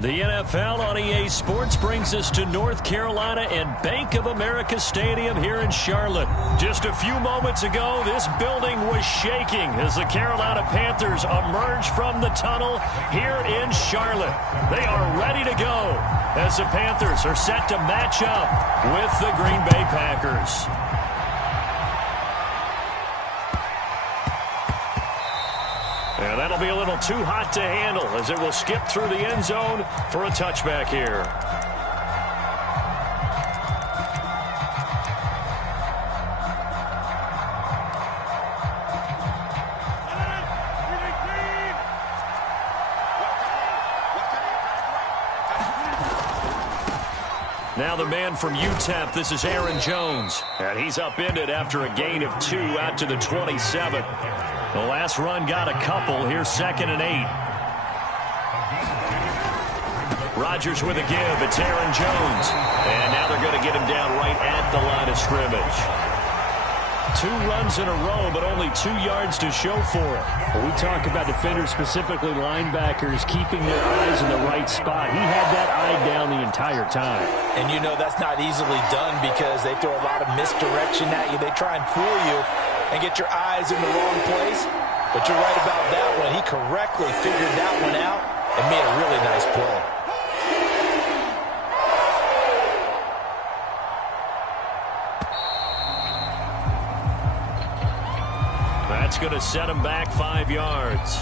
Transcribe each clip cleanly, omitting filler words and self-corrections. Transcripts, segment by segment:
The NFL on EA Sports brings us to North Carolina and Bank of America Stadium here in Charlotte. Just a few moments ago, this building was shaking as the Carolina Panthers emerged from the tunnel here in Charlotte. They are ready to go as the Panthers are set to match up with the Green Bay Packers. And that'll be a little too hot to handle as it will skip through the end zone for a touchback here. Now the man from UTEP, this is Aaron Jones. And he's upended after a gain of 2 out to the 27. The last run got a couple. Here's 2nd and 8. Rodgers with a give. It's Aaron Jones. And now they're going to get him down right at the line of scrimmage. 2 runs in a row, but only 2 yards to show for it. Well, we talk about defenders, specifically linebackers, keeping their eyes in the right spot. He had that eye down the entire time. And you know that's not easily done because they throw a lot of misdirection at you. They try and fool you and get your eyes in the wrong place. But you're right about that one. He correctly figured that one out and made a really nice play. That's going to set him back 5 yards.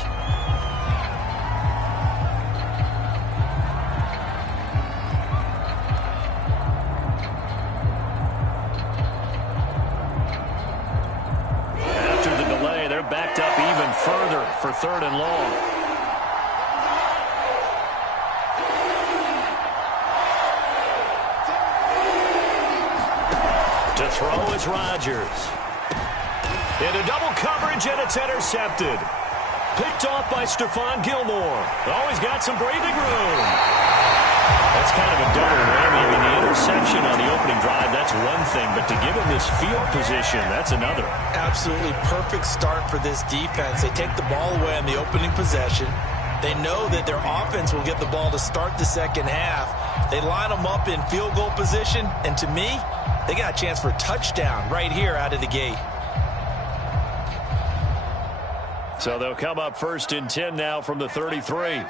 Backed up even further for 3rd and long. To throw is Rodgers. Into double coverage, and it's intercepted. Picked off by Stephon Gilmore. Always got some breathing room. That's kind of a double whammy. I mean, the interception on the opening drive, that's one thing, but to give him this field position, that's another. Absolutely perfect start for this defense. They take the ball away on the opening possession. They know that their offense will get the ball to start the second half. They line them up in field goal position, and to me, they got a chance for a touchdown right here out of the gate. So they'll come up 1st and 10 now from the 33.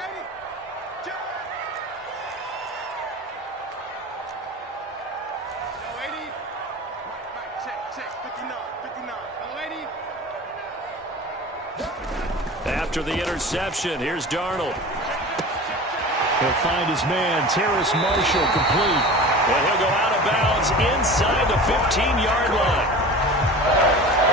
After the interception, here's Darnold. He'll find his man, Terrace Marshall, complete. And he'll go out of bounds inside the 15-yard line.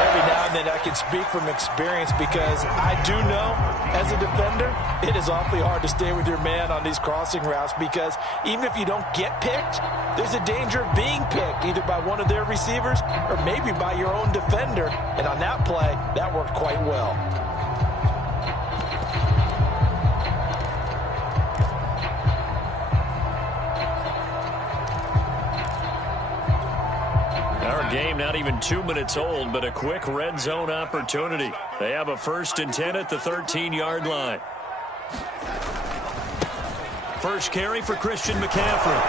Every now and then I can speak from experience because I do know, as a defender, it is awfully hard to stay with your man on these crossing routes because even if you don't get picked, there's a danger of being picked either by one of their receivers or maybe by your own defender. And on that play, that worked quite well. Game not even 2 minutes old, but a quick red zone opportunity. They have a 1st and 10 at the 13-yard line. First carry for Christian McCaffrey.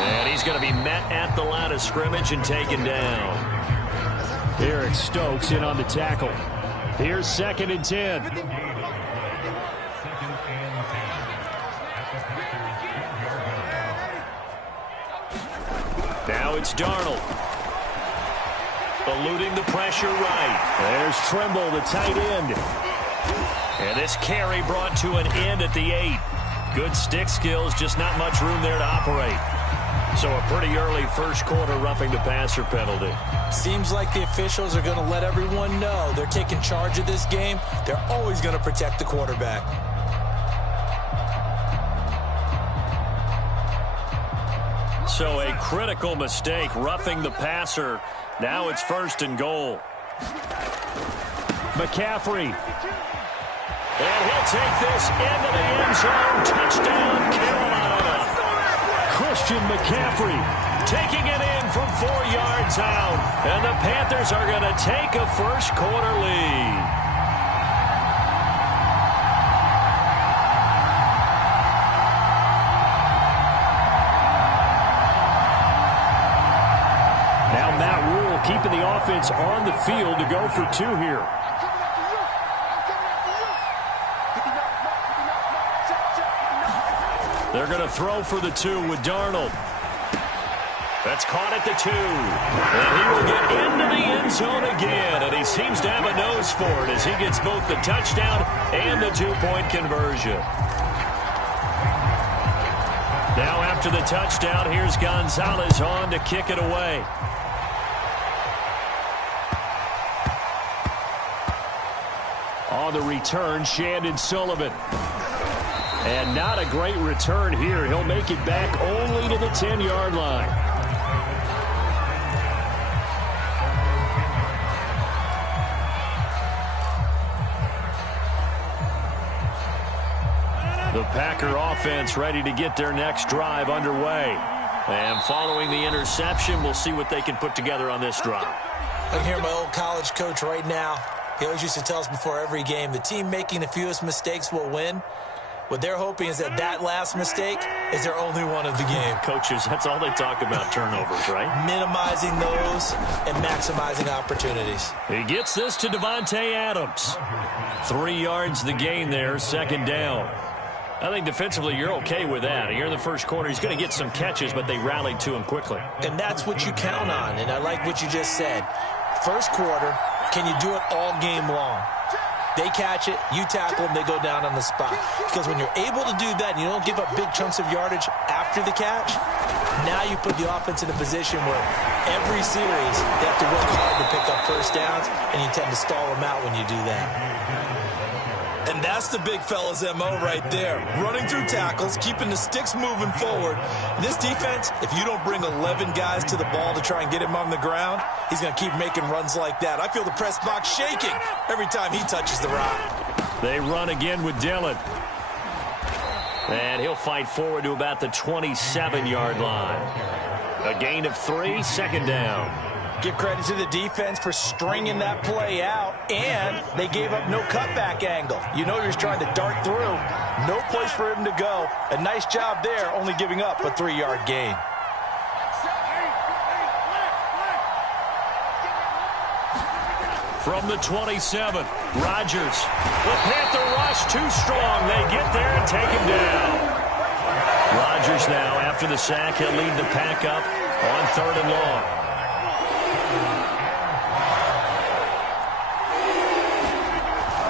And he's going to be met at the line of scrimmage and taken down. Eric Stokes in on the tackle. Here's 2nd and 10. Now it's Darnold. Eluding the pressure right. There's Trimble, the tight end. And this carry brought to an end at the 8. Good stick skills, just not much room there to operate. So a pretty early first quarter roughing the passer penalty. Seems like the officials are going to let everyone know they're taking charge of this game. They're always going to protect the quarterback. So a critical mistake roughing the passer. Now it's 1st and goal. McCaffrey. And he'll take this into the end zone. Touchdown, Carolina. Christian McCaffrey taking it in from 4 yards out. And the Panthers are going to take a first quarter lead. keeping the offense on the field to go for 2 here. They're going to throw for the 2 with Darnold. That's caught at the 2. And he will get into the end zone again. And he seems to have a nose for it as he gets both the touchdown and the 2-point conversion. Now after the touchdown, here's Gonzalez on to kick it away. On the return, Shandon Sullivan. And not a great return here. He'll make it back only to the 10-yard line. The Packer offense ready to get their next drive underway. And following the interception, we'll see what they can put together on this drive. I can hear my old college coach right now. He always used to tell us before every game, the team making the fewest mistakes will win. What they're hoping is that last mistake is their only one of the game. Coaches, that's all they talk about, turnovers, right? Minimizing those and maximizing opportunities. He gets this to Devontae Adams. 3 yards the gain there, second down. I think defensively you're okay with that. Here in the first quarter, he's going to get some catches, but they rallied to him quickly. And that's what you count on, and I like what you just said. First quarter, can you do it all game long? They catch it, you tackle them, they go down on the spot. Because when you're able to do that and you don't give up big chunks of yardage after the catch, now you put the offense in a position where every series they have to work hard to pick up first downs, and you tend to stall them out when you do that. And that's the big fella's MO right there. Running through tackles, keeping the sticks moving forward. This defense, if you don't bring 11 guys to the ball to try and get him on the ground, he's going to keep making runs like that. I feel the press box shaking every time he touches the rock. They run again with Dillon. And he'll fight forward to about the 27-yard line. A gain of 3, second down. Give credit to the defense for stringing that play out, and they gave up no cutback angle. You know you're trying to dart through. No place for him to go. A nice job there, only giving up a 3-yard gain. From the 27, Rodgers. The Panther rush too strong. They get there and take him down. Rodgers now, after the sack, he'll lead the pack up on 3rd and long.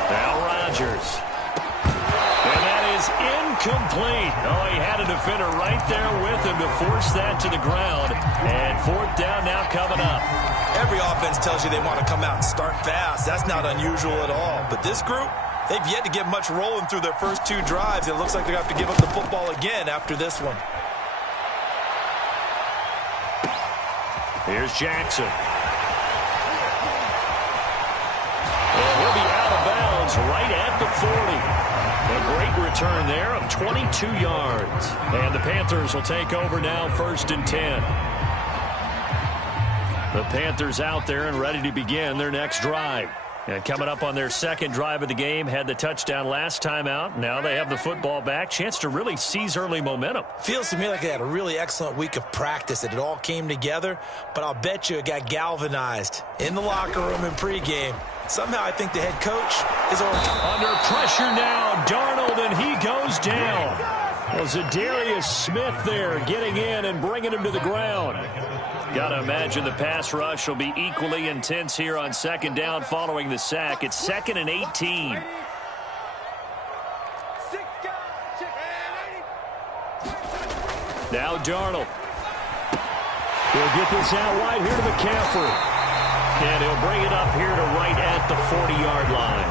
Now Rodgers. And that is incomplete. Oh, he had a defender right there with him to force that to the ground. And 4th down now coming up. Every offense tells you they want to come out and start fast. That's not unusual at all. But this group, they've yet to get much rolling through their first 2 drives. It looks like they're going to have to give up the football again after this one. Here's Jackson. And he'll be out of bounds right at the 40. A great return there of 22 yards. And the Panthers will take over now, 1st and 10. The Panthers out there and ready to begin their next drive. And coming up on their 2nd drive of the game, had the touchdown last time out. Now they have the football back. Chance to really seize early momentum. Feels to me like they had a really excellent week of practice, that it all came together. But I'll bet you it got galvanized in the locker room in pregame. Somehow I think the head coach is under pressure now. Darnold, and he goes down. Well, Zadarius Smith there getting in and bringing him to the ground. Got to imagine the pass rush will be equally intense here on 2nd down following the sack. It's 2nd and 18. Now Darnold. He'll get this out wide here to McCaffrey. And he'll bring it up here to right at the 40-yard line.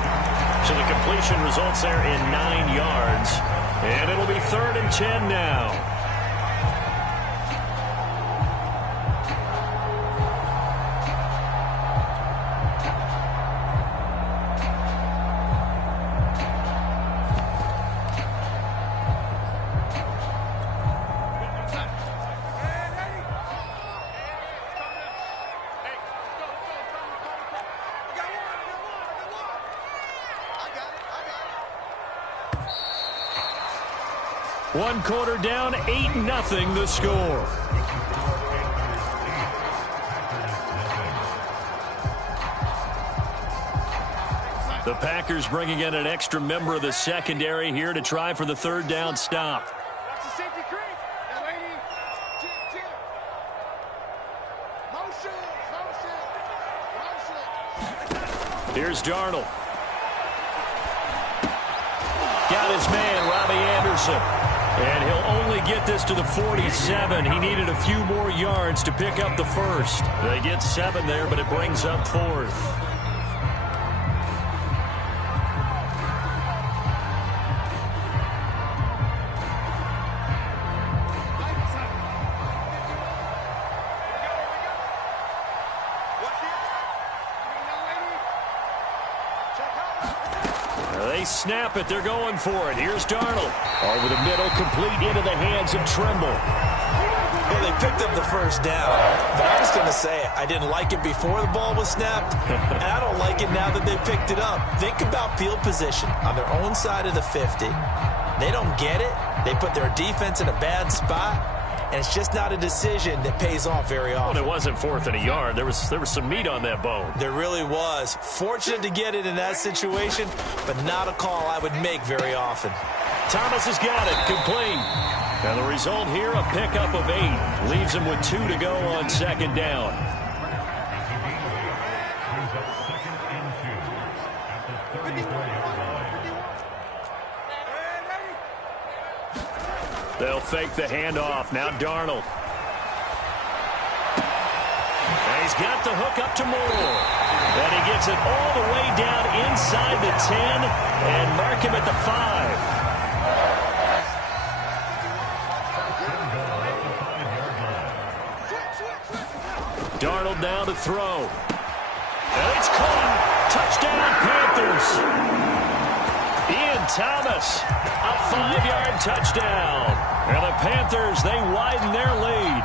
So the completion results there in 9 yards. And it'll be 3rd and 10 now. One quarter down, 8-0 the score. The Packers bringing in an extra member of the secondary here to try for the third down stop. Here's Darnold. Got his man, Robbie Anderson. And he'll only get this to the 47. He needed a few more yards to pick up the first. They get 7 there, but it brings up 4th. They snap it. They're going for it. Here's Darnold. Over the middle, complete into the hands of Trimble. Well, they picked up the first down. But I was going to say, I didn't like it before the ball was snapped, and I don't like it now that they picked it up. Think about field position on their own side of the 50. They don't get it. They put their defense in a bad spot. And it's just not a decision that pays off very often. Well, it wasn't 4th and a yard. There was some meat on that bone. There really was. Fortunate to get it in that situation, but not a call I would make very often. Thomas has got it. Complete. And the result here, a pickup of 8. Leaves him with 2 to go on second down. They'll fake the handoff. Now Darnold. And he's got the hook up to Moore. And he gets it all the way down inside the 10 and mark him at the 5. Darnold now to throw. And it's caught. Touchdown, Panthers. Ian Thomas, a 5-yard touchdown. And the Panthers, they widen their lead.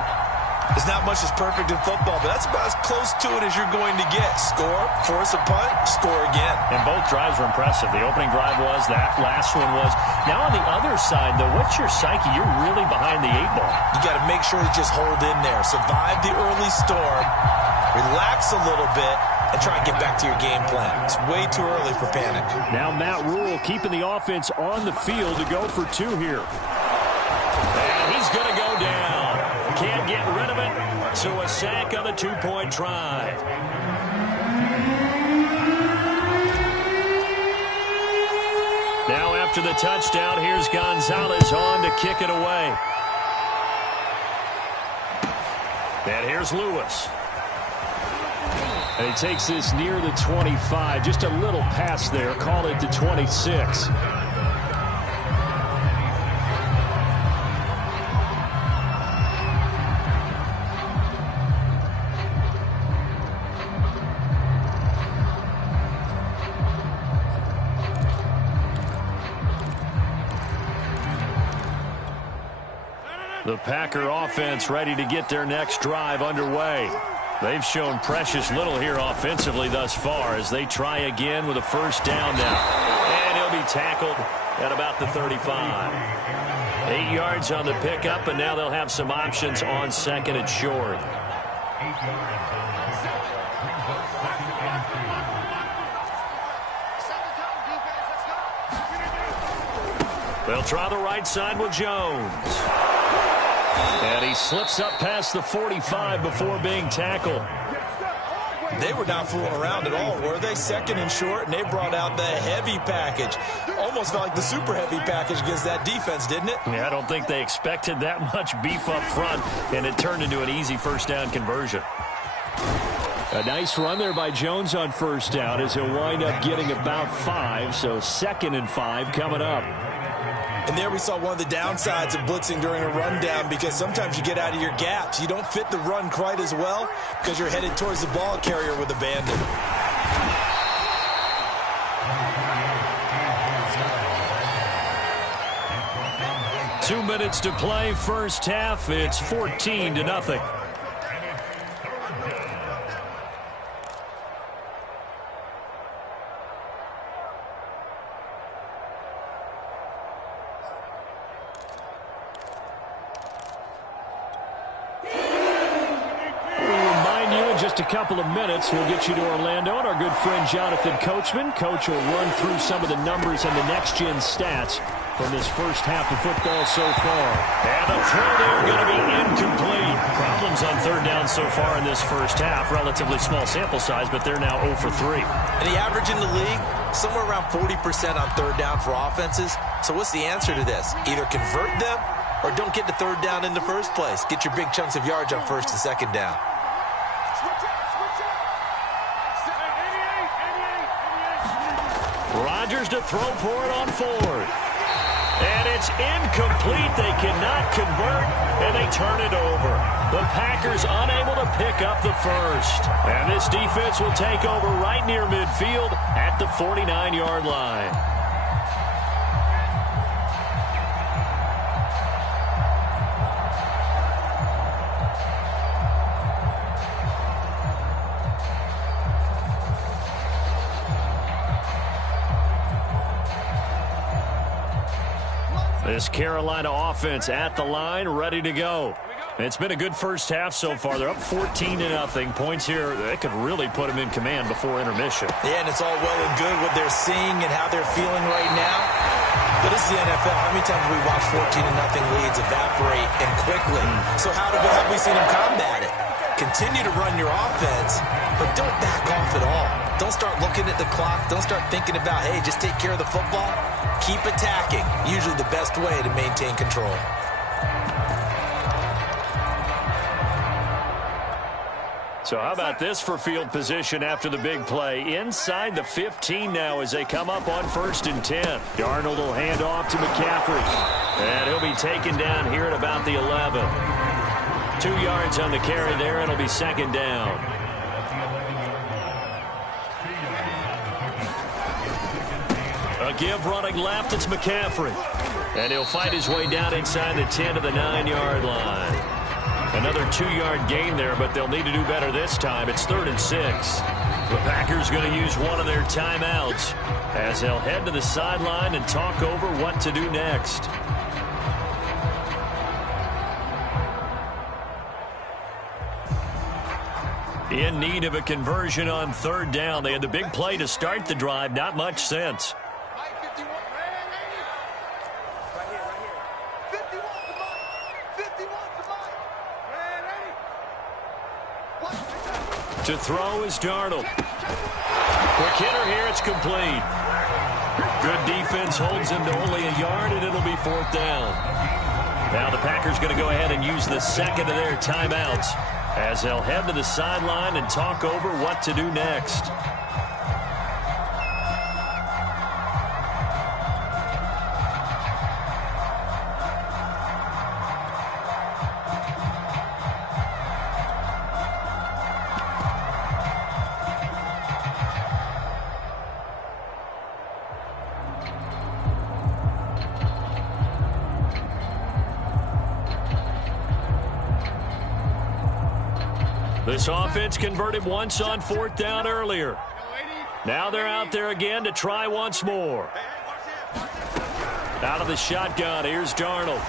There's not much that's perfect in football, but that's about as close to it as you're going to get. Score, force a punt, score again. And both drives were impressive. The opening drive was, that last one was. Now on the other side, though, what's your psyche? You're really behind the 8 ball. You got to make sure to just hold in there. Survive the early storm, relax a little bit, and try and get back to your game plan. It's way too early for panic. Now Matt Rule keeping the offense on the field to go for 2 here. And he's going to go down. Can't get rid of it, so a sack on the 2-point try. Now after the touchdown, here's Gonzalez on to kick it away. And here's Lewis. And he takes this near the 25. Just a little pass there. Call it the 26. The Packer offense ready to get their next drive underway. They've shown precious little here offensively thus far as they try again with a first down now. And he'll be tackled at about the 35. 8 yards on the pickup, and now they'll have some options on second and short. They'll try the right side with Jones. And he slips up past the 45 before being tackled. They were not fooling around at all, were they? Second and short, and they brought out the heavy package. Almost felt like the super heavy package against that defense, didn't it? Yeah, I don't think they expected that much beef up front, and it turned into an easy first down conversion. A nice run there by Jones on first down as he'll wind up getting about 5, so 2nd and 5 coming up. And there we saw one of the downsides of blitzing during a rundown, because sometimes you get out of your gaps. You don't fit the run quite as well because you're headed towards the ball carrier with abandon. Two minutes to play, first half. It's 14-0. just a couple of minutes, we'll get you to Orlando and our good friend Jonathan Coachman. Coach will run through some of the numbers and the next-gen stats from this first half of football so far. And the throw there going to be incomplete. Problems on third down so far in this first half. Relatively small sample size, but they're now 0 for 3. And the average in the league, somewhere around 40% on third down for offenses. So what's the answer to this? Either convert them or don't get the third down in the first place. Get your big chunks of yards on first and second down. Rodgers to throw for it on fourth. And it's incomplete. They cannot convert, and they turn it over. The Packers unable to pick up the first. And this defense will take over right near midfield at the 49-yard line. This Carolina offense at the line, ready to go. It's been a good first half so far. They're up 14-0. Points here, that could really put them in command before intermission. Yeah, and it's all well and good what they're seeing and how they're feeling right now. But this is the NFL. How many times have we watched 14-0 leads evaporate and quickly? So how have we seen them combat it? Continue to run your offense, but don't back off at all. Don't start looking at the clock. Don't start thinking about, hey, just take care of the football. Keep attacking. Usually the best way to maintain control. So how about this for field position after the big play? Inside the 15 now as they come up on 1st and 10. Darnold will hand off to McCaffrey. And he'll be taken down here at about the 11. 2 yards on the carry there, and it'll be second down. A give running left, it's McCaffrey. And he'll fight his way down inside the 10 to the 9-yard line. Another 2-yard gain there, but they'll need to do better this time. It's 3rd and 6. The Packers going to use one of their timeouts as they'll head to the sideline and talk over what to do next. In need of a conversion on 3rd down. They had the big play to start the drive. Not much sense. To throw is Darnold. Quick hitter here, it's complete. Good defense holds him to only a yard, and it'll be 4th down. Now the Packers going to go ahead and use the second of their timeouts as they'll head to the sideline and talk over what to do next. This offense converted once on 4th down earlier. Now they're out there again to try once more. Out of the shotgun, here's Darnold.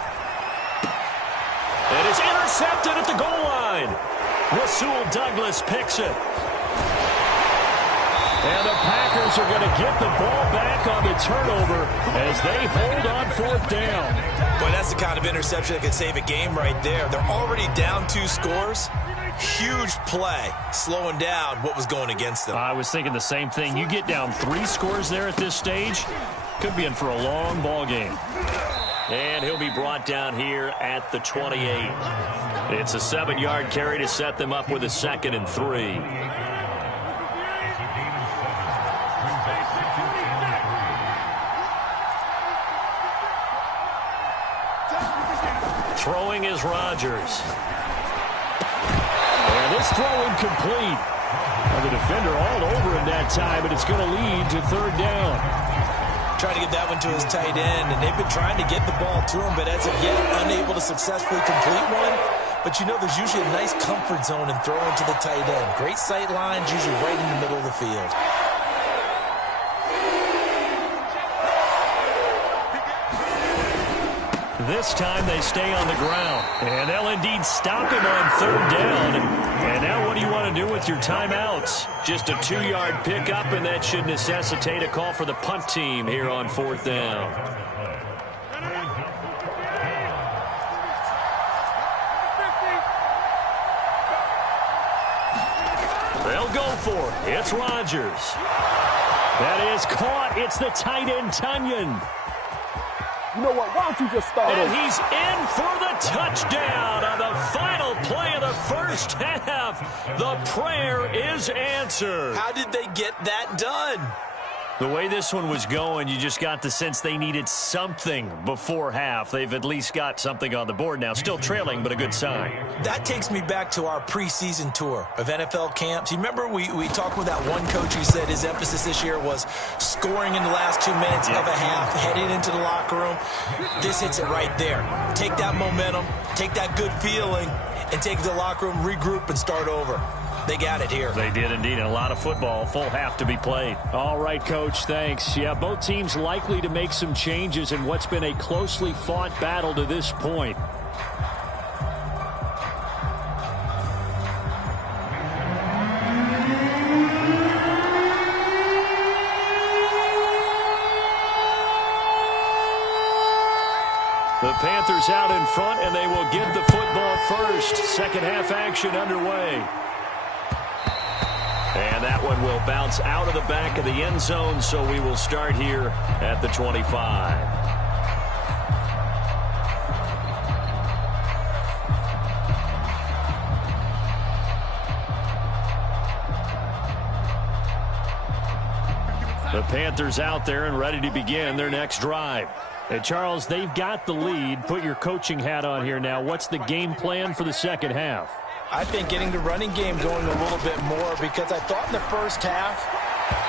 And it's intercepted at the goal line. Rasul Douglas picks it. And the Packers are going to get the ball back on the turnover as they hold on 4th down. Boy, that's the kind of interception that could save a game right there. They're already down 2 scores. Huge play, slowing down what was going against them. I was thinking the same thing. You get down 3 scores there at this stage, could be in for a long ball game. And he'll be brought down here at the 28. It's a 7-yard carry to set them up with a 2nd and 3. Throwing is Rodgers. And this throw incomplete. The defender all over him that time, and it's going to lead to 3rd down. Trying to get that one to his tight end, and they've been trying to get the ball to him, but as of yet, unable to successfully complete one. But you know there's usually a nice comfort zone in throwing to the tight end. Great sight lines, usually right in the middle of the field. This time they stay on the ground. And they'll indeed stop him on 3rd down. And now what do you want to do with your timeouts? Just a 2-yard pickup, and that should necessitate a call for the punt team here on 4th down. They'll go for it. It's Rodgers. That is caught. It's the tight end, Tunyon. You know what? Why don't you just start And over? he's in for the touchdown on the final play of the first half. The prayer is answered. How did they get that done? The way this one was going, you just got the sense they needed something before half. They've at least got something on the board now. Still trailing, but a good sign. That takes me back to our preseason tour of NFL camps. You remember we talked with that one coach who said his emphasis this year was scoring in the last 2 minutes of a half, heading into the locker room. This hits it right there. Take that momentum, take that good feeling, and take it to the locker room, regroup, and start over. They got it here. They did indeed. A lot of football, full half to be played. All right, Coach, thanks. Yeah, both teams likely to make some changes in what's been a closely fought battle to this point. The Panthers out in front, and they will get the football first. Second half action underway. And that one will bounce out of the back of the end zone, so we will start here at the 25. The Panthers out there and ready to begin their next drive. Hey, Charles, they've got the lead. Put your coaching hat on here now. What's the game plan for the second half? I think getting the running game going a little bit more, because I thought in the first half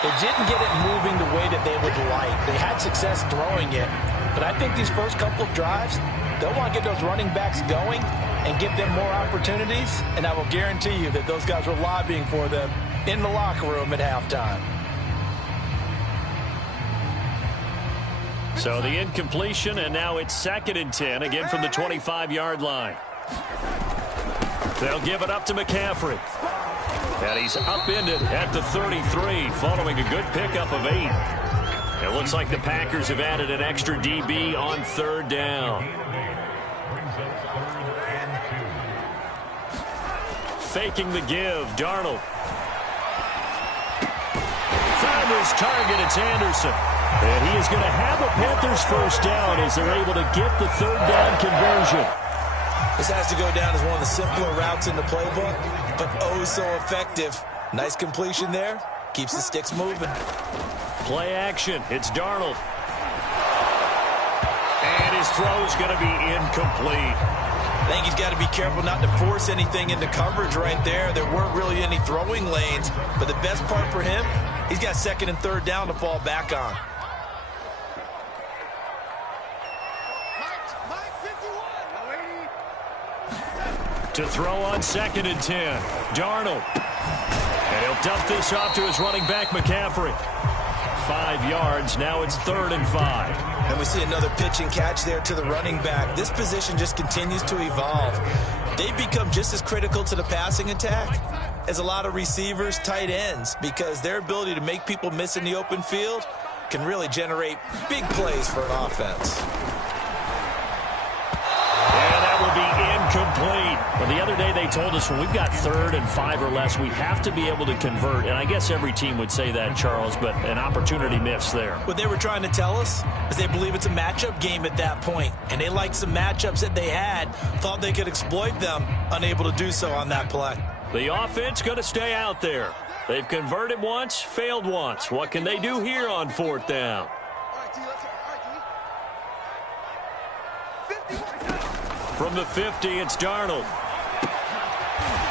they didn't get it moving the way that they would like. They had success throwing it, but I think these first couple of drives, they'll want to get those running backs going and give them more opportunities, and I will guarantee you that those guys were lobbying for them in the locker room at halftime. So the incompletion, and now it's 2nd and 10, again from the 25-yard line. They'll give it up to McCaffrey. And he's upended at the 33 following a good pickup of 8. It looks like the Packers have added an extra DB on 3rd down. Faking the give, Darnold. Found his target, it's Anderson. And he is going to have a Panthers first down as they're able to get the 3rd down conversion. This has to go down as one of the simpler routes in the playbook, but oh so effective. Nice completion there. Keeps the sticks moving. Play action. It's Darnold. And his throw's going to be incomplete. I think he's got to be careful not to force anything into coverage right there. There weren't really any throwing lanes, but the best part for him, he's got 2nd and 3rd down to fall back on. To throw on 2nd and 10. Darnold. And he'll dump this off to his running back, McCaffrey. 5 yards. Now it's 3rd and 5. And we see another pitch and catch there to the running back. This position just continues to evolve. They become just as critical to the passing attack as a lot of receivers, tight ends, because their ability to make people miss in the open field can really generate big plays for an offense. And that will be incomplete. Well, the other day they told us when we've got 3rd and 5 or less, we have to be able to convert. And I guess every team would say that, Charles, but an opportunity missed there. What they were trying to tell us is they believe it's a matchup game at that point. And they liked some matchups that they had, thought they could exploit them, unable to do so on that play. The offense going to stay out there. They've converted once, failed once. What can they do here on 4th down? From the 50, it's Darnold.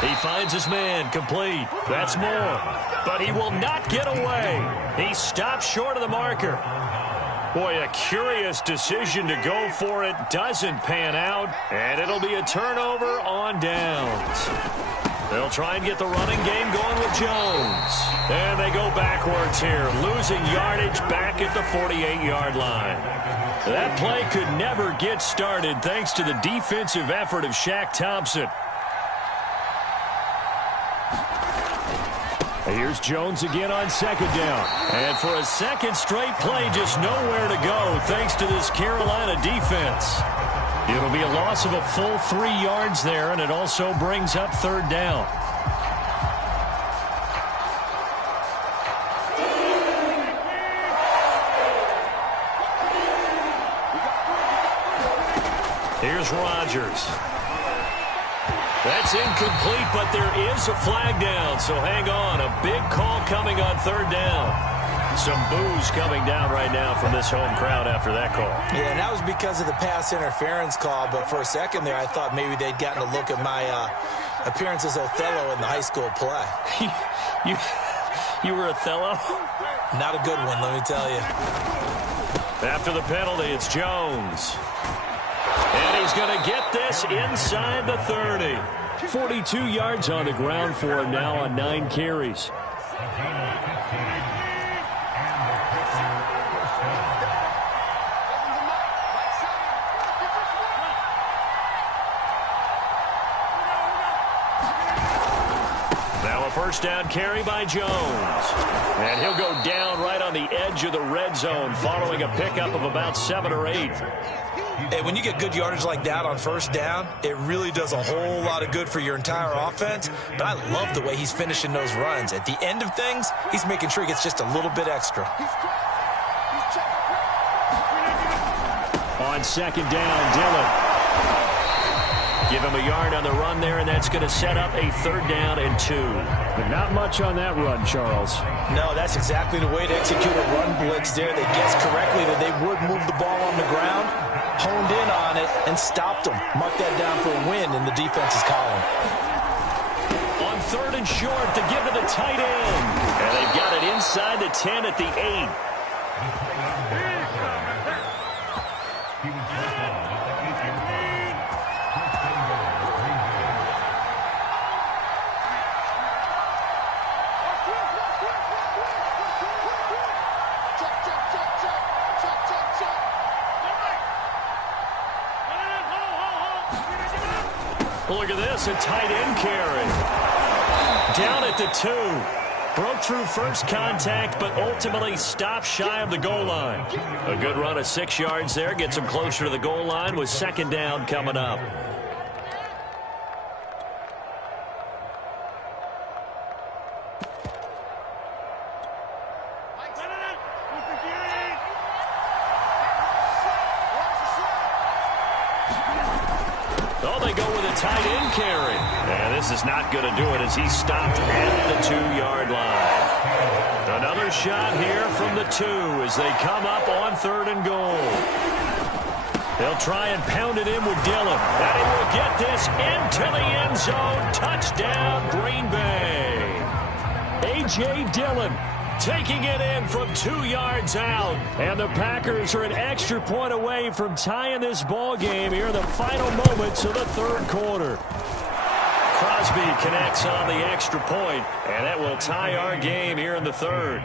He finds his man, complete. That's more. But he will not get away. He stops short of the marker. Boy, a curious decision to go for it. Doesn't pan out. And it'll be a turnover on downs. They'll try and get the running game going with Jones. And they go backwards here, losing yardage back at the 48-yard line. That play could never get started thanks to the defensive effort of Shaq Thompson. Here's Jones again on second down. And for a second straight play, just nowhere to go thanks to this Carolina defense. It'll be a loss of a full 3 yards there, and it also brings up third down. Here's Rodgers. That's incomplete, but there is a flag down, so hang on. A big call coming on third down. Some boos coming down right now from this home crowd after that call. Yeah, and that was because of the pass interference call, but for a second there, I thought maybe they'd gotten a look at my appearance as Othello in the high school play. You were Othello? Not a good one, let me tell you. After the penalty, it's Jones. And he's going to get this inside the 30. 42 yards on the ground for him now on 9 carries. Now a first down carry by Jones. And he'll go down right on the edge of the red zone following a pickup of about 7 or 8. Hey, when you get good yardage like that on first down, it really does a whole lot of good for your entire offense. But I love the way he's finishing those runs. At the end of things, he's making sure he gets just a little bit extra. On second down, Dillon. Give him a yard on the run there, and that's going to set up a third down and 2. But not much on that run, Charles. No, that's exactly the way to execute a run blitz there. They guessed correctly that they would move the ball on the ground, honed in on it, and stopped them. Mark that down for a win in the defense's column. On third and short, to give to the tight end. And they've got it inside the 10 at the 8. Look at this, a tight end carry. Down at the 2. Broke through first contact, but ultimately stopped shy of the goal line. A good run of 6 yards there. Gets him closer to the goal line with second down coming up. Oh, they go with a tight end carry. And this is not going to do it as he stopped at the 2-yard line. Another shot here from the 2 as they come up on third and goal. They'll try and pound it in with Dillon. And he will get this into the end zone. Touchdown, Green Bay. A.J. Dillon taking it in from 2 yards out. And the Packers are an extra point away from tying this ball game here in the final moments of the third quarter. Crosby connects on the extra point, and that will tie our game here in the third.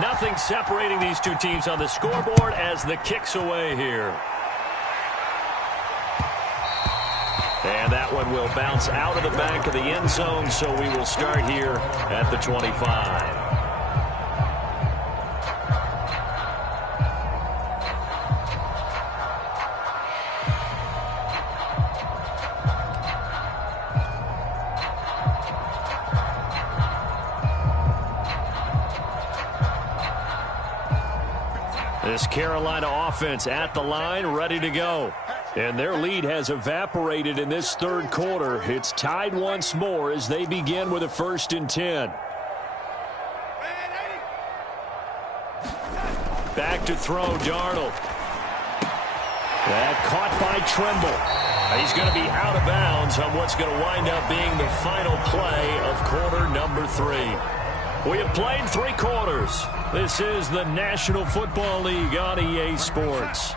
Nothing separating these two teams on the scoreboard as the kick's away here. And that one will bounce out of the back of the end zone, so we will start here at the 25. This Carolina offense at the line, ready to go. And their lead has evaporated in this third quarter. It's tied once more as they begin with a 1st and 10. Back to throw, Darnold. That caught by Tremble. He's going to be out of bounds on what's going to wind up being the final play of quarter number 3. We have played 3 quarters. This is the National Football League on EA Sports.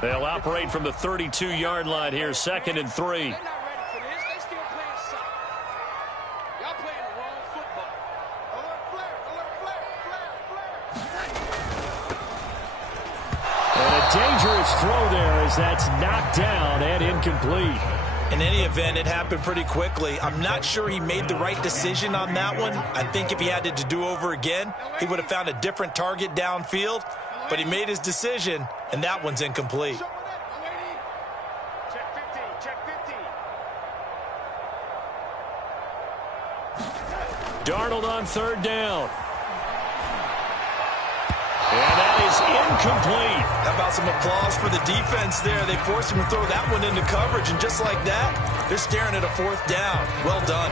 They'll operate from the 32-yard line here, 2nd and 3. Dangerous throw there as that's knocked down and incomplete. In any event, it happened pretty quickly. I'm not sure he made the right decision on that one. I think if he had it to do over again, he would have found a different target downfield. But he made his decision, and that one's incomplete. Darnold on 3rd down. And that is incomplete. How about some applause for the defense there? They forced him to throw that one into coverage, and just like that, they're staring at a 4th down. Well done.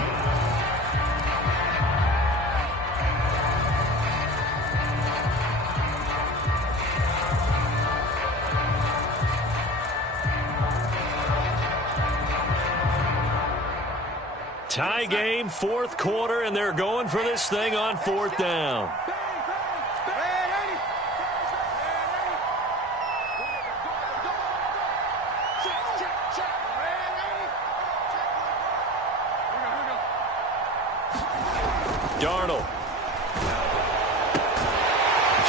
Tie game, 4th quarter, and they're going for this thing on 4th down. Darnold.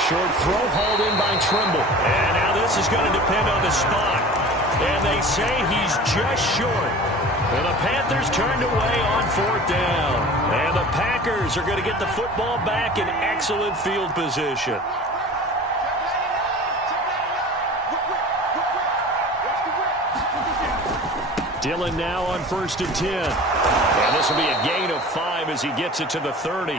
Short throw hauled in by Trimble. And now this is going to depend on the spot. And they say he's just short. And the Panthers turned away on 4th down. And the Packers are going to get the football back in excellent field position. Dillon now on 1st and 10. And this will be a gain of 5 as he gets it to the 30.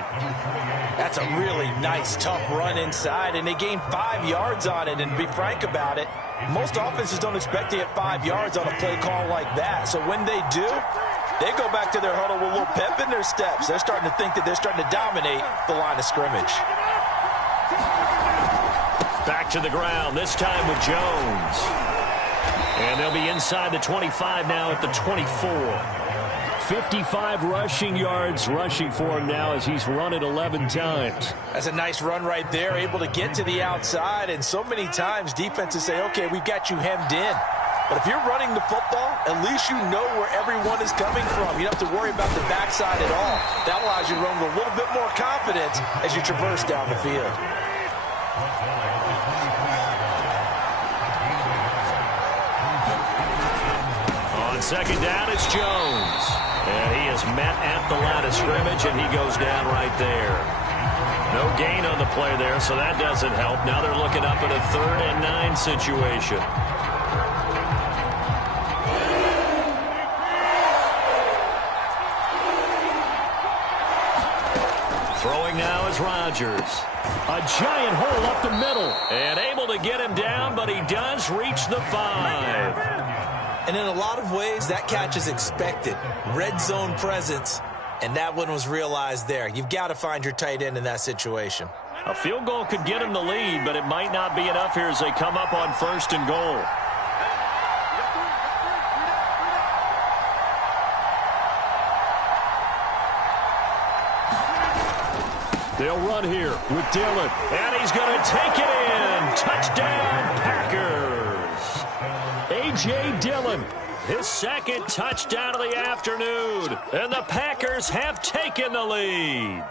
That's a really nice, tough run inside, and they gained 5 yards on it. And to be frank about it, most offenses don't expect to get 5 yards on a play call like that. So when they do, they go back to their huddle with a little pep in their steps. They're starting to think that they're starting to dominate the line of scrimmage. Back to the ground, this time with Jones. And they'll be inside the 25 now at the 24. 55 rushing yards rushing for him now as he's run it 11 times. That's a nice run right there, able to get to the outside. And so many times defenses say, okay, we've got you hemmed in. But if you're running the football, at least you know where everyone is coming from. You don't have to worry about the backside at all. That allows you to run with a little bit more confidence as you traverse down the field. On 2nd down, it's Jones. And he is met at the line of scrimmage, and he goes down right there. No gain on the play there, so that doesn't help. Now they're looking up at a 3rd and 9 situation. Throwing now is Rodgers. A giant hole up the middle. And able to get him down, but he does reach the 5. And in a lot of ways, that catch is expected. Red zone presence, and that one was realized there. You've got to find your tight end in that situation. A field goal could get him the lead, but it might not be enough here as they come up on 1st and goal. They'll run here with Dillon, and he's going to take it in. Touchdown, Packers. A.J. Dillon, his 2nd touchdown of the afternoon, and the Packers have taken the lead.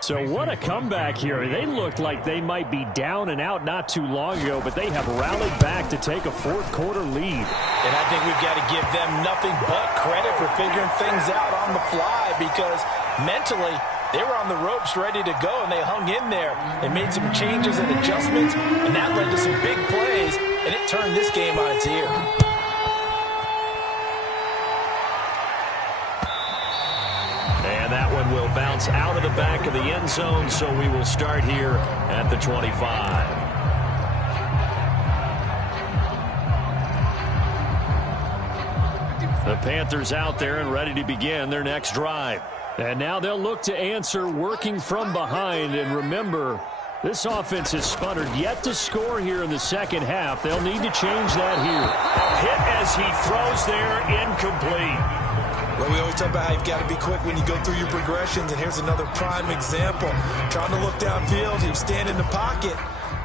So what a comeback here. They looked like they might be down and out not too long ago, but they have rallied back to take a 4th quarter lead. And I think we've got to give them nothing but credit for figuring things out on the fly, because mentally they were on the ropes ready to go, and they hung in there. They made some changes and adjustments, and that led to some big plays, and it turned this game on its ear. And that one will bounce out of the back of the end zone, so we will start here at the 25. The Panthers out there and ready to begin their next drive. And now they'll look to answer working from behind. And remember, This offense has sputtered yet to score here in the second half. They'll need to change that here. A hit as he throws there, incomplete. Well, we always talk about how you've got to be quick when you go through your progressions, and here's another prime example. Trying to look downfield, he was standing in the pocket,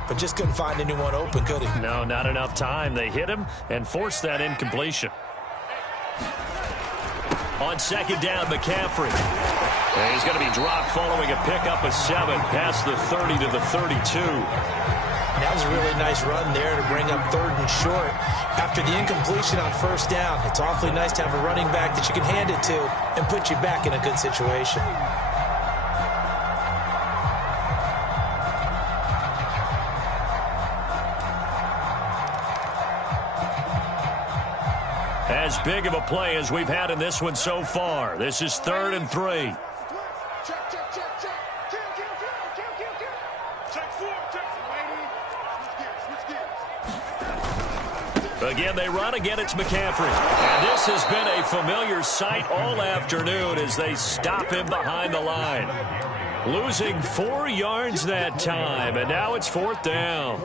but just couldn't find anyone open, could he? No, not enough time. They hit him and forced that incompletion. On second down, McCaffrey. And he's going to be dropped following a pickup of 7 past the 30 to the 32. That was a really nice run there to bring up 3rd and short. After the incompletion on first down, it's awfully nice to have a running back that you can hand it to and put you back in a good situation. As big of a play as we've had in this one so far. This is 3rd and 3. Again, they run. Again, it's McCaffrey. And this has been a familiar sight all afternoon as they stop him behind the line. Losing 4 yards that time, and now it's 4th down.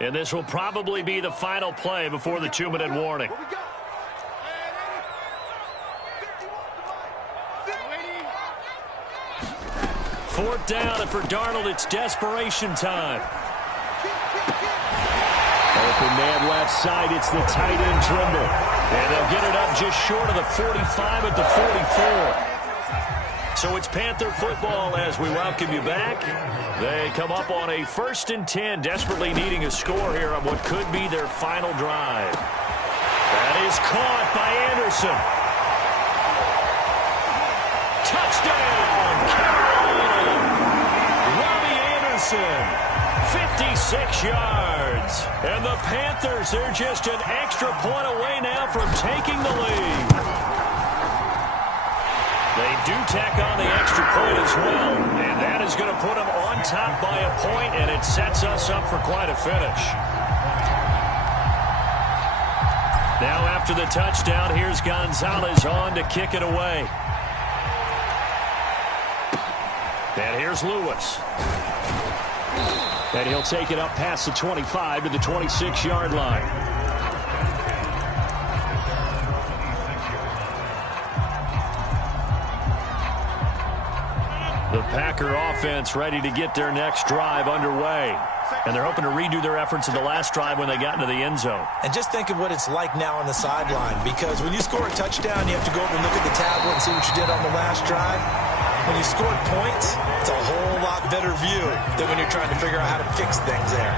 And this will probably be the final play before the 2-minute warning. Fourth down, and for Darnold, it's desperation time. Open man left side, it's the tight end Trimble. And they'll get it up just short of the 45 at the 44. So it's Panther football as we welcome you back. They come up on a 1st and 10, desperately needing a score here on what could be their final drive. That is caught by Anderson. Touchdown, Carolina! Robbie Anderson, 56 yards. And the Panthers, they're just an extra point away now from taking the lead. They do tack on the extra point as well, and that is going to put them on top by a point, and it sets us up for quite a finish. Now after the touchdown, here's Gonzalez on to kick it away. And here's Lewis. And he'll take it up past the 25 to the 26-yard line. The Packer offense ready to get their next drive underway. And they're hoping to redo their efforts in the last drive when they got into the end zone. And just think of what it's like now on the sideline, because when you score a touchdown, you have to go over and look at the tablet and see what you did on the last drive. When you scored points, it's a whole lot better view than when you're trying to figure out how to fix things there.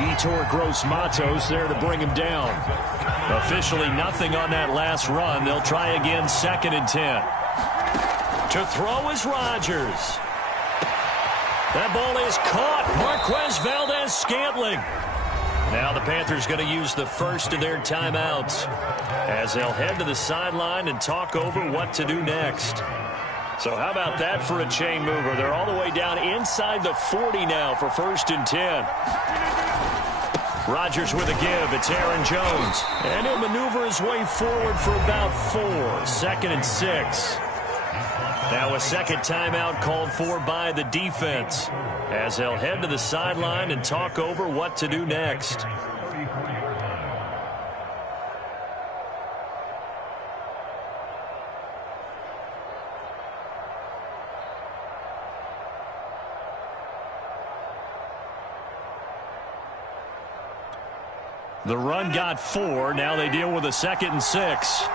Yetur Gross-Matos there to bring him down. Officially nothing on that last run. They'll try again, 2nd and 10. To throw is Rodgers. That ball is caught. Marquez Valdez-Scantling. Now the Panthers going to use the first of their timeouts as they'll head to the sideline and talk over what to do next. So how about that for a chain mover? They're all the way down inside the 40 now for 1st and 10. Rodgers with a give. It's Aaron Jones. And he'll maneuver his way forward for about 4. 2nd and 6. Now a second timeout called for by the defense as they'll head to the sideline and talk over what to do next. The run got 4. Now they deal with a 2nd and 6.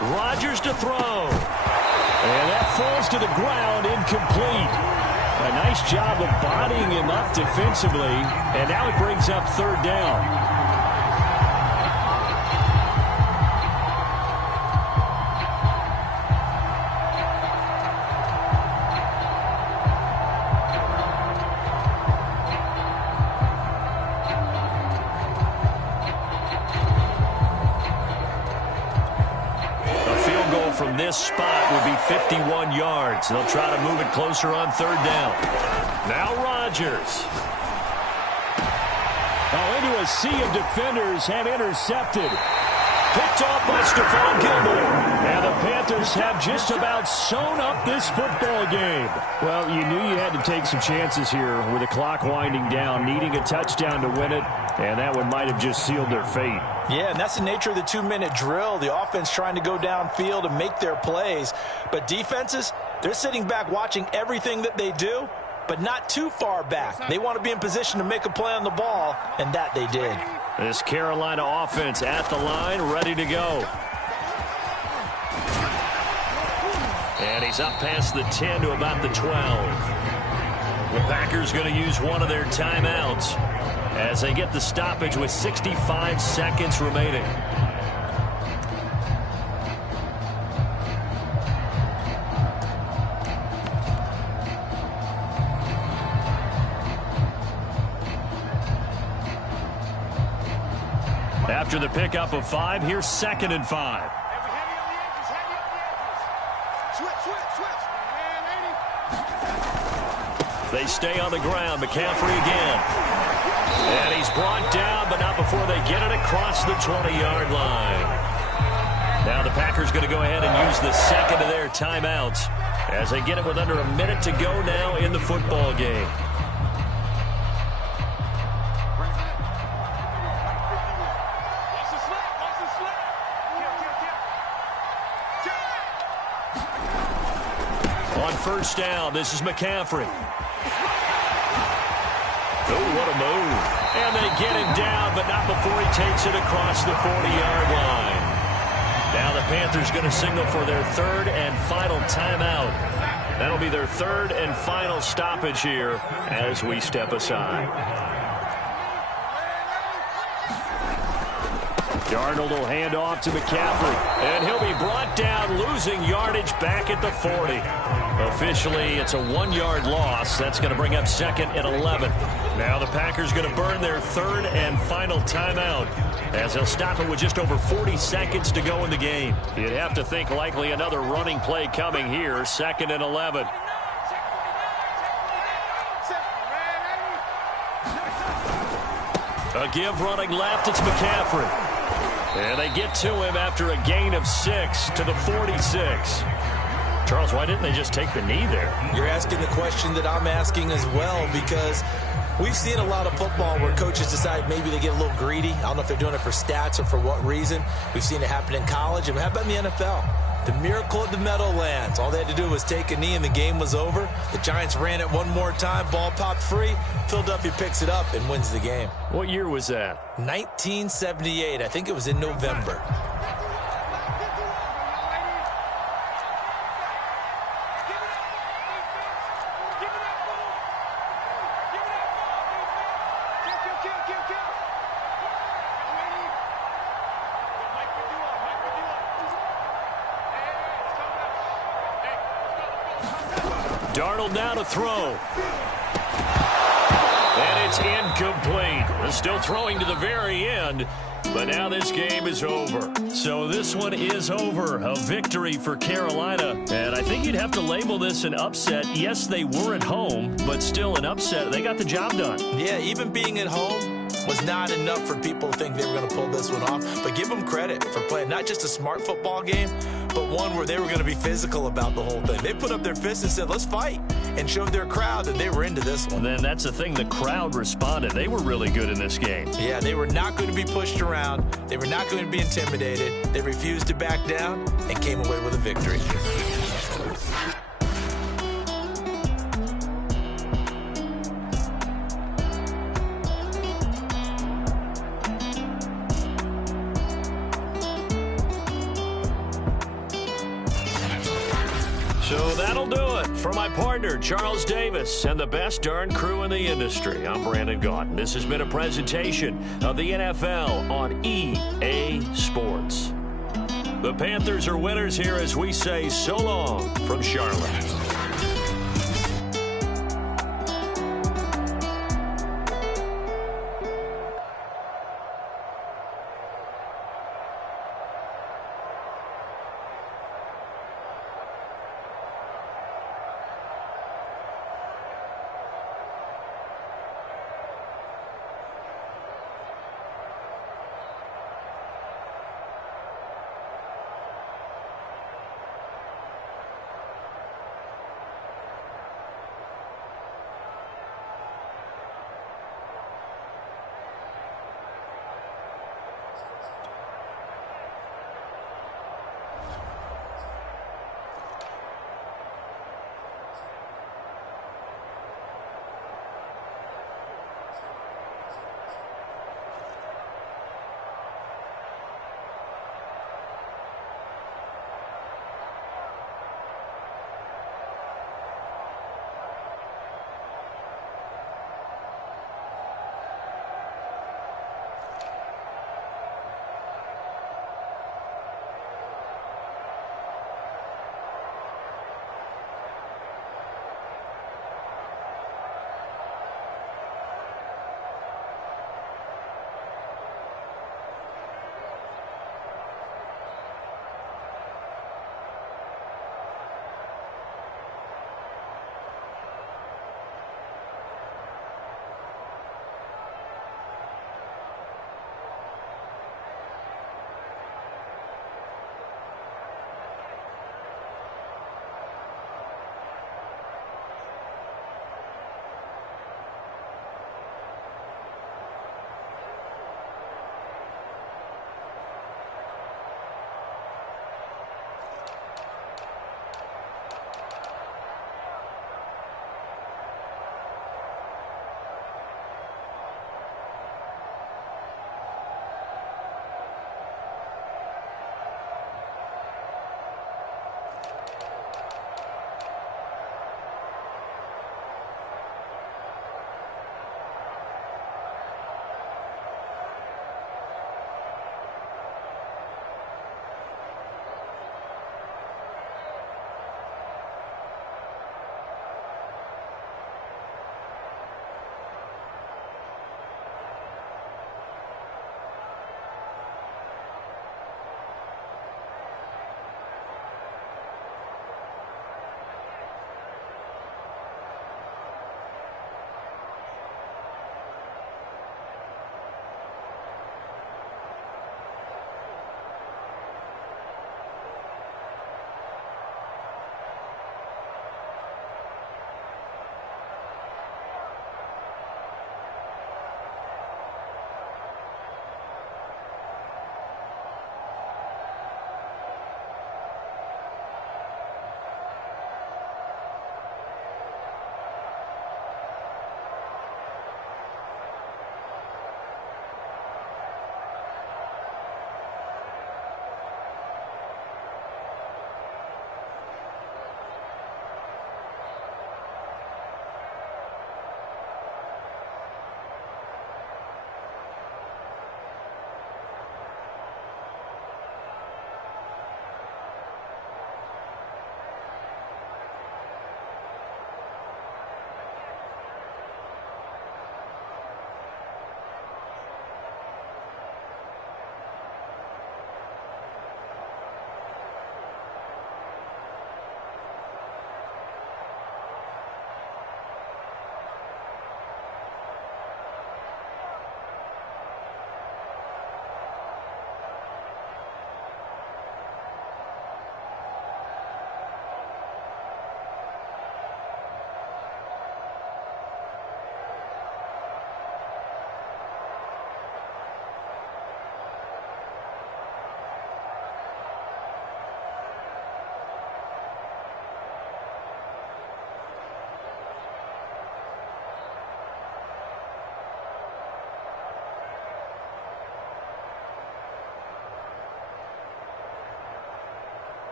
Rodgers to throw. And that falls to the ground, incomplete. A nice job of bodying him up defensively. And now it brings up 3rd down. From this spot would be 51 yards. They'll try to move it closer on 3rd down. Now Rodgers. Into a sea of defenders and intercepted. Picked off by Stephon Gilmore. And the Panthers have just about sewn up this football game. Well, you knew you had to take some chances here with the clock winding down, needing a touchdown to win it, and that one might have just sealed their fate. Yeah, and that's the nature of the 2-minute drill. The offense trying to go downfield and make their plays. But defenses, they're sitting back watching everything that they do, but not too far back. They want to be in position to make a play on the ball, and that they did. This Carolina offense at the line, ready to go. And he's up past the 10 to about the 12. The Packers going to use one of their timeouts as they get the stoppage with 65 seconds remaining. After the pickup of 5, here's 2nd and 5. They stay on the ground. McCaffrey again. And he's brought down, but not before they get it across the 20-yard line. Now the Packers going to go ahead and use the second of their timeouts as they get it with under a minute to go now in the football game. On first down, this is McCaffrey. Oh, what a move. And they get him down, but not before he takes it across the 40-yard line. Now the Panthers going to signal for their 3rd and final timeout. That'll be their 3rd and final stoppage here as we step aside. Darnold will hand off to McCaffrey, and he'll be brought down, losing yardage back at the 40. Officially, it's a 1-yard loss. That's going to bring up 2nd and 11. Now the Packers going to burn their 3rd and final timeout as they'll stop it with just over 40 seconds to go in the game. You'd have to think likely another running play coming here, 2nd and 11. A give running left, it's McCaffrey. And they get to him after a gain of 6 to the 46. Charles, why didn't they just take the knee there? You're asking the question that I'm asking as well, because we've seen a lot of football where coaches decide maybe they get a little greedy. I don't know if they're doing it for stats or for what reason. We've seen it happen in college. And how about in the NFL? The miracle of the Meadowlands. All they had to do was take a knee and the game was over. The Giants ran it one more time. Ball popped free. Philadelphia picks it up and wins the game. What year was that? 1978. I think it was in November. Darnold now to throw. And it's incomplete. They're still throwing to the very end, but now this game is over. So this one is over. A victory for Carolina. And I think you'd have to label this an upset. Yes, they were at home, but still an upset. They got the job done. Yeah, even being at home was not enough for people to think they were going to pull this one off. But give them credit for playing not just a smart football game, but one where they were going to be physical about the whole thing. They put up their fists and said, let's fight, and showed their crowd that they were into this one. And then that's the thing, the crowd responded. They were really good in this game. Yeah, they were not going to be pushed around. They were not going to be intimidated. They refused to back down and came away with a victory. So that'll do it. For my partner, Charles Davis, and the best darn crew in the industry, I'm Brandon Gaudin. This has been a presentation of the NFL on EA Sports. The Panthers are winners here as we say so long from Charlotte.